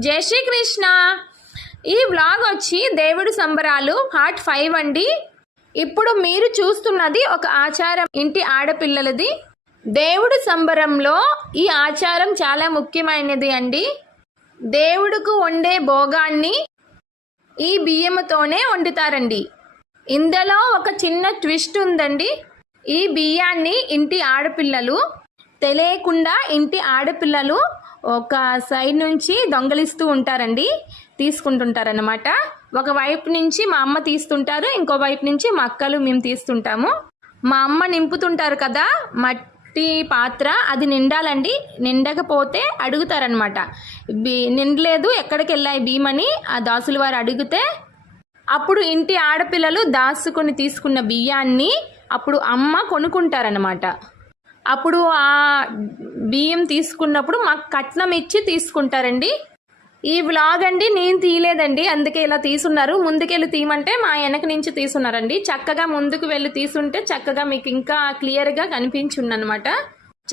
జై శ్రీకృష్ణ. ఈ వ్లాగ్ వచ్చి దేవుడు సంబరాలు పార్ట్ 5 అండి. ఇప్పుడు మీరు చూస్తున్నది ఒక ఆచారం ఇంటి ఆడపిల్లలది. దేవుడు సంబరంలో ఈ ఆచారం చాలా ముఖ్యమైనది అండి. దేవుడుకు వండే భోగాన్ని ఈ బియ్యంతోనే వండుతారండి. ఇందులో ఒక చిన్న ట్విస్ట్ ఉందండి. ఈ బియ్యాన్ని ఇంటి ఆడపిల్లలు తెలియకుండా ఇంటి ఆడపిల్లలు ఒక సైడ్ నుంచి దొంగలిస్తూ ఉంటారండి, తీసుకుంటుంటారన్నమాట. ఒక వైపు నుంచి మా అమ్మ తీస్తుంటారు, ఇంకో వైపు నుంచి మా అక్కలు మేము తీస్తుంటాము. మా అమ్మ నింపుతుంటారు కదా మట్టి పాత్ర, అది నిండాలండి. నిండకపోతే అడుగుతారనమాట, నిండలేదు ఎక్కడికి వెళ్ళాయి బియ్యమని ఆ దాసుల వారు అడిగితే అప్పుడు ఇంటి ఆడపిల్లలు దాసుకొని తీసుకున్న బియ్యాన్ని అప్పుడు అమ్మ కొనుక్కుంటారనమాట. అప్పుడు ఆ బియ్యం తీసుకున్నప్పుడు మాకు కట్నం ఇచ్చి తీసుకుంటారండి. ఈ వ్లాగ్ అండి నేను తీయలేదండి, అందుకే ఇలా తీసున్నారు. ముందుకెళ్ళి తీయమంటే మా వెనక నుంచి తీసున్నారండి. చక్కగా ముందుకు వెళ్ళి తీసుంటే చక్కగా మీకు ఇంకా క్లియర్గా కనిపించుందనమాట.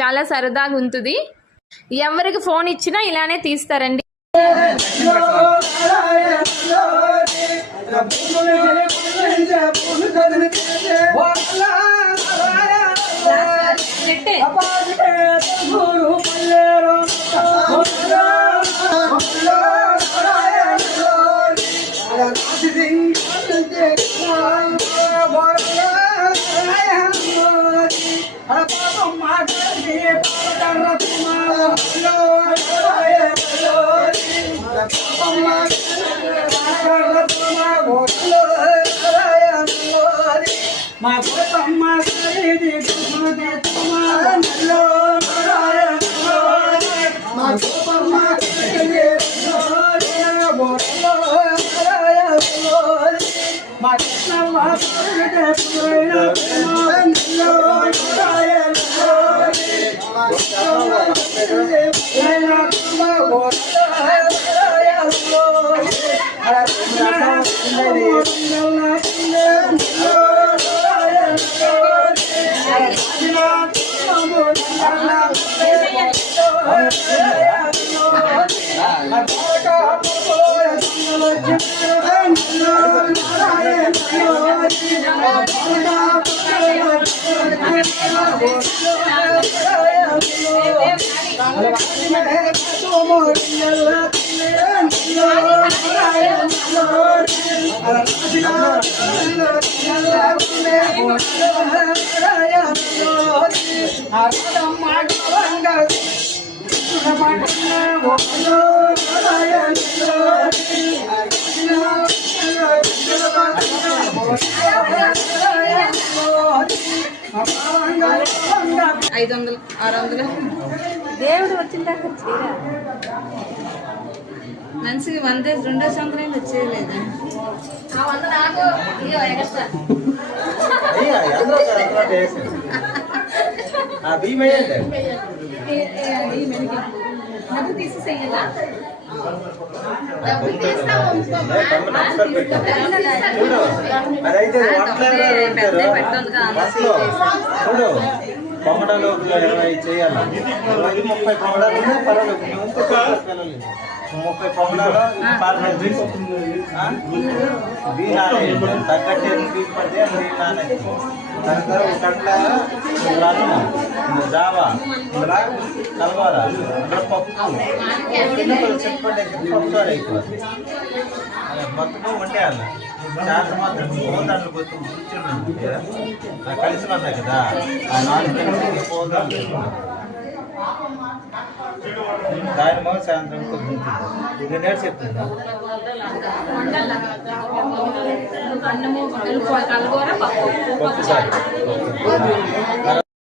చాలా సరదాగా ఉంటుంది. ఎవరికి ఫోన్ ఇచ్చినా ఇలానే తీస్తారండి. దేవుడు వచ్చిందాక మనిషికి 100 2 సంవత్సరాలు వచ్చేయలేదు. తీసేసేయాలా పొంగడాలు 20 చేయాలి. 30 పొంగడాలు పర్వాలేదు, 30 పొంగడాలు తగ్గట్టే పడితే తర్వాత జావా కలవారా పప్పు చెప్పండి పప్పుసారి అయిపోతుంది. మొత్తం వండేయాలి. చాట్ మాత్రం పోదాంట్లో పోతూ కూర్చున్నాను కలిసి వస్తాయి కదా ఆ 4 కలిసి పోదాం. దాని మొదలు సాయంత్రం ఇది నేర్చు చెప్తుందా పప్పుసారి